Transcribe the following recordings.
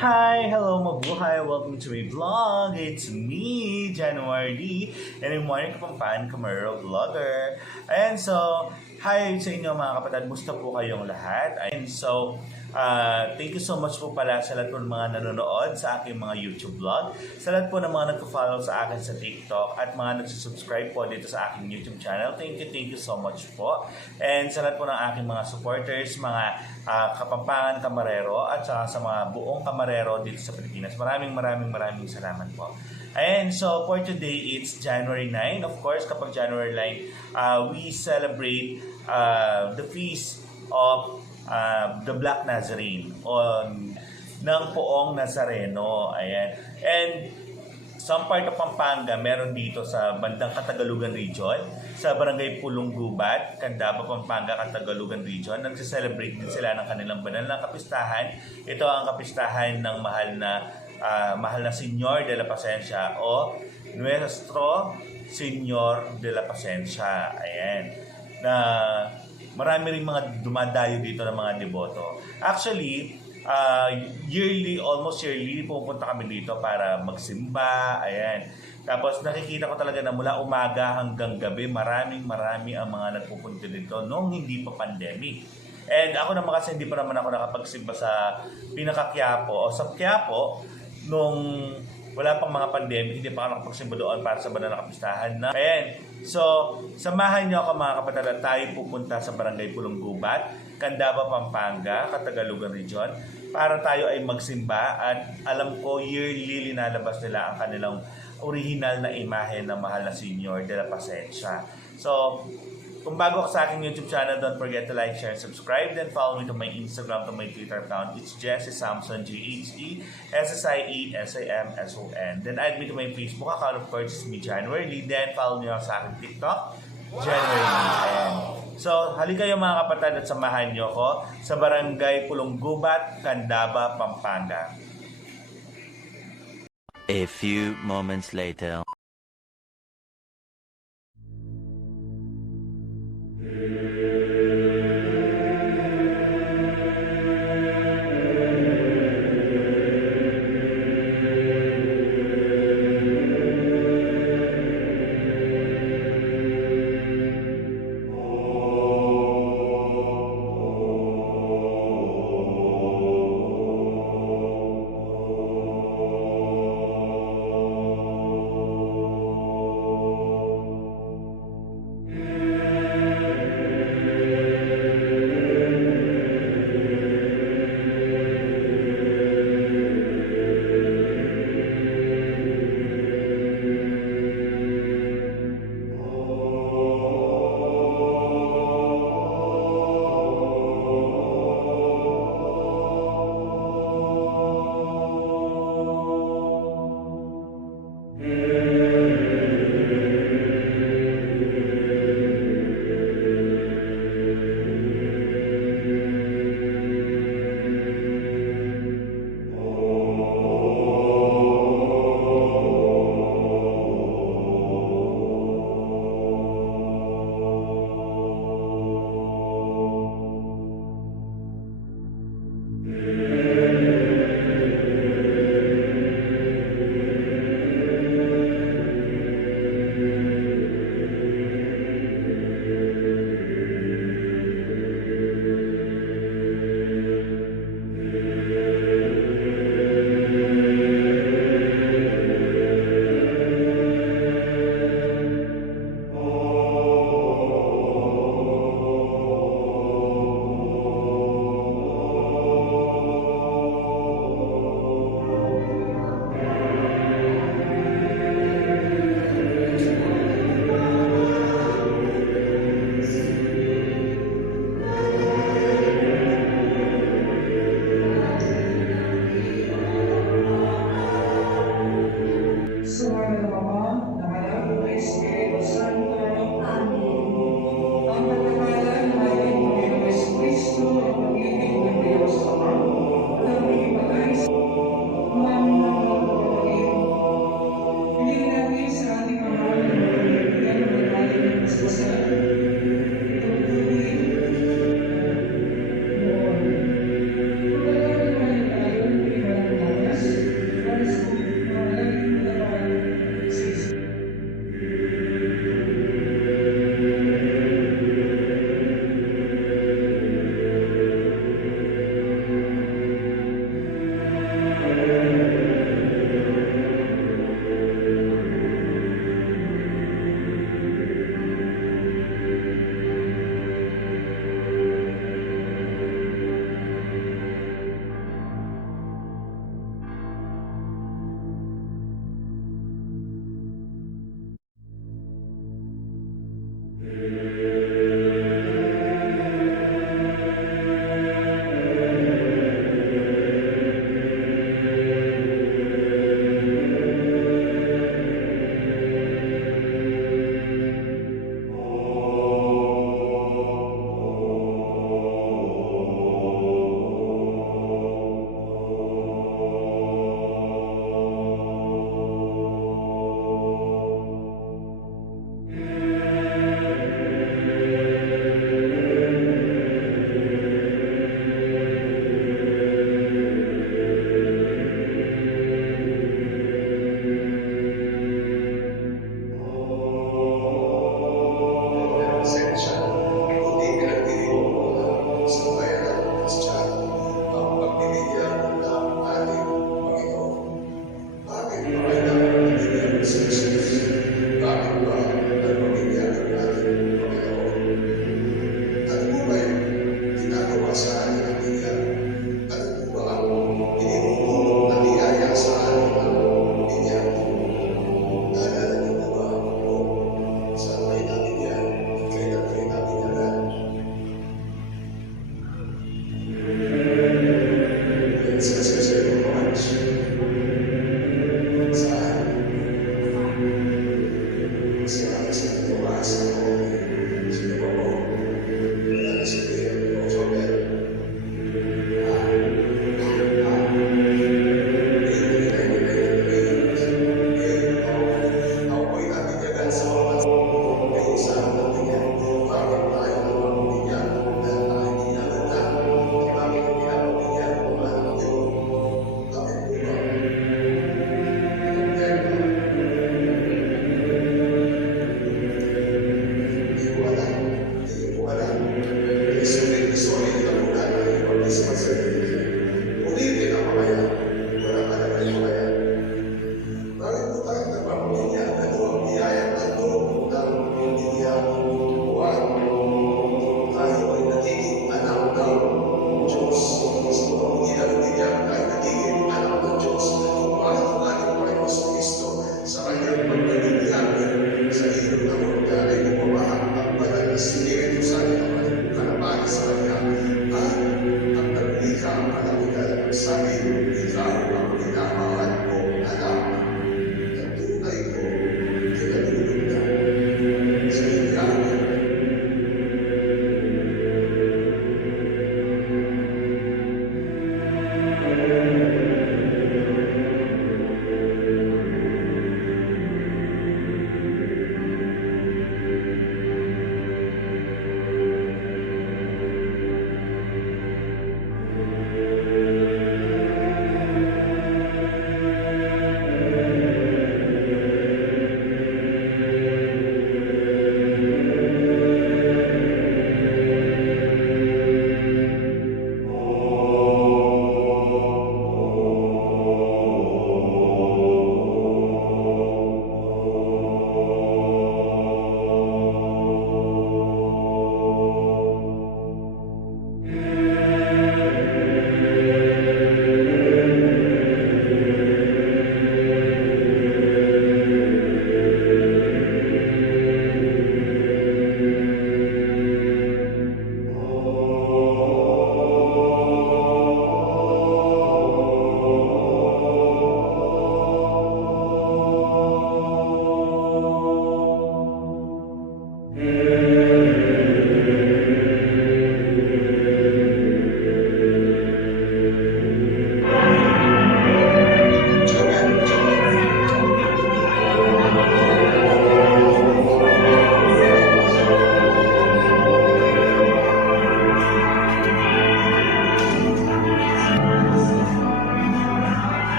Hi! Hello, mabuhay! Welcome to my vlog! It's me, January, and I'm Morning Kapampan, Camaro Vlogger. And so, hi sa inyo mga kapatid, musta po kayong lahat? And so, thank you so much po pala sa lahat po ng mga nanonood sa aking mga YouTube vlog, sa lahat po ng mga nagpo-follow sa akin sa TikTok, at mga nagsusubscribe po dito sa aking YouTube channel. Thank you so much po. And sa lahat po ng aking mga supporters, mga Kapampangan Kamarero, at saka sa mga buong Kamarero dito sa Pilipinas. Maraming salamat po. And so for today, it's January 9. Of course, kapag January 9, we celebrate the feast of the Black Nazarene on ng Poong Nazareno. Ayan. And some part of Pampanga, meron dito sa bandang Catagalugan Region, sa Barangay Pulong Gubat, Candaba, Pampanga, Catagalugan Region. Nagse-celebrate din sila ng kanilang banal na kapistahan. Ito ang kapistahan ng mahal na Senyor de la Pasencia o Nuestro Senyor de la Pasencia. Ayan. Na marami rin mga dumadayo dito ng mga deboto. Actually, almost yearly, pupunta kami dito para magsimba. Ayan. Tapos nakikita ko talaga na mula umaga hanggang gabi, marami ang mga nagpupunta dito nung hindi pa pandemic. And ako naman kasi hindi pa naman ako nakapagsimba sa pinaka-Quiapo o sa Quiapo nung wala pang mga pandemic, hindi pa ako nakapagsimba doon para sa banal na kapistahan na. Ayan. So, samahan niyo ako mga kapatid at tayo pupunta sa Barangay Pulong Gubat, Candaba, Pampanga, Catagalugan Region para tayo ay magsimba, at alam ko yearly linalabas nila ang kanilang original na imahe ng mahal na Senyor de la Pasencia. So, kung bago ka sa aking YouTube channel, don't forget to like, share, and subscribe. Then follow me to my Instagram, to my Twitter account. It's Jesse Samson, JHESSIESIMSON. Then add me to my Facebook account, of course, it's me, January. Then follow me sa aking TikTok, January. So, halika kayo mga kapatid at samahan niyo ko sa Barangay Pulong Gubat, Candaba, Pampanga. A few moments later.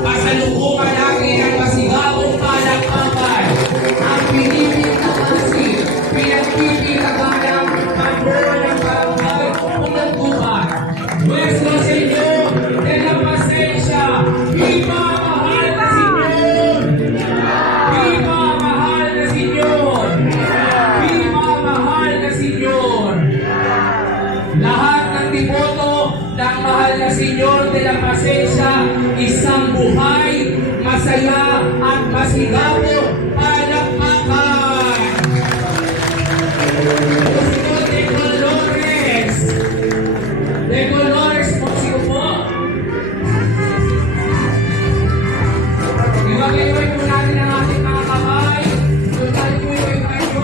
Pasalubungan natin ang masigabong palakpakan. Ang pinipitakasin, pinagpipitakanan ang buwan ng barangay unang buwan. Nuestro Señor de la Pasensya, Viva mahal na Senyor! Viva mahal na Senyor! Viva mahal na Senyor! Lahat ng devoto ng mahal na Senyor de la Pasensya, isang buhay, masaya at masigabong palakpakan. Gusto de Colores. De Colores po, sino po? Iwag-iwag po natin ang ating mga kamay. Doon tayo po yung tayo.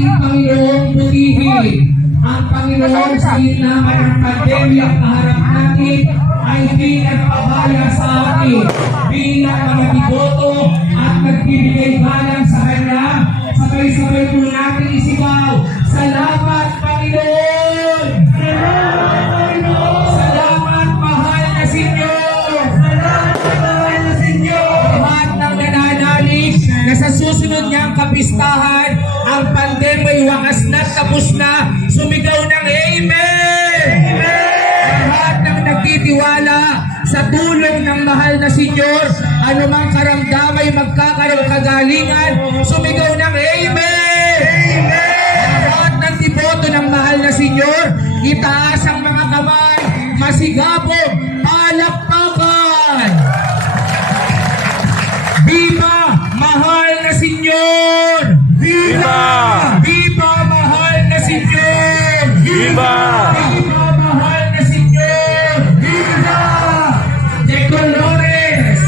ating Panginoong putihin. Ang Panginoon sa gitna ng pandemya na harap natin ay di nagpabaya sa atin bilang mga bigoto at nagbibigay balang sa Kanya. Sabay-sabay po natin isigaw, salamat Panginoon! Salamat mahal na Senyor! Salamat mahal na Senyor! Lahat ng nananalig na sa susunod niyang kapistahan, ang pandemya wakas na tapos na, sumigaw ng Amen! Lahat ng nagtitiwala sa tulong ng mahal na Senyor, anumang karamdamay magkakaroon kagalingan, sumigaw ng Amen! Lahat ng tiboto ng mahal na Senyor, itaas ang mga kamay, masigabog, palakpakan! Viva mahal na Senyor! Viva! Viva mahal na Senyor! Viva! Viva mahal na Senyor! Viva! De Colores!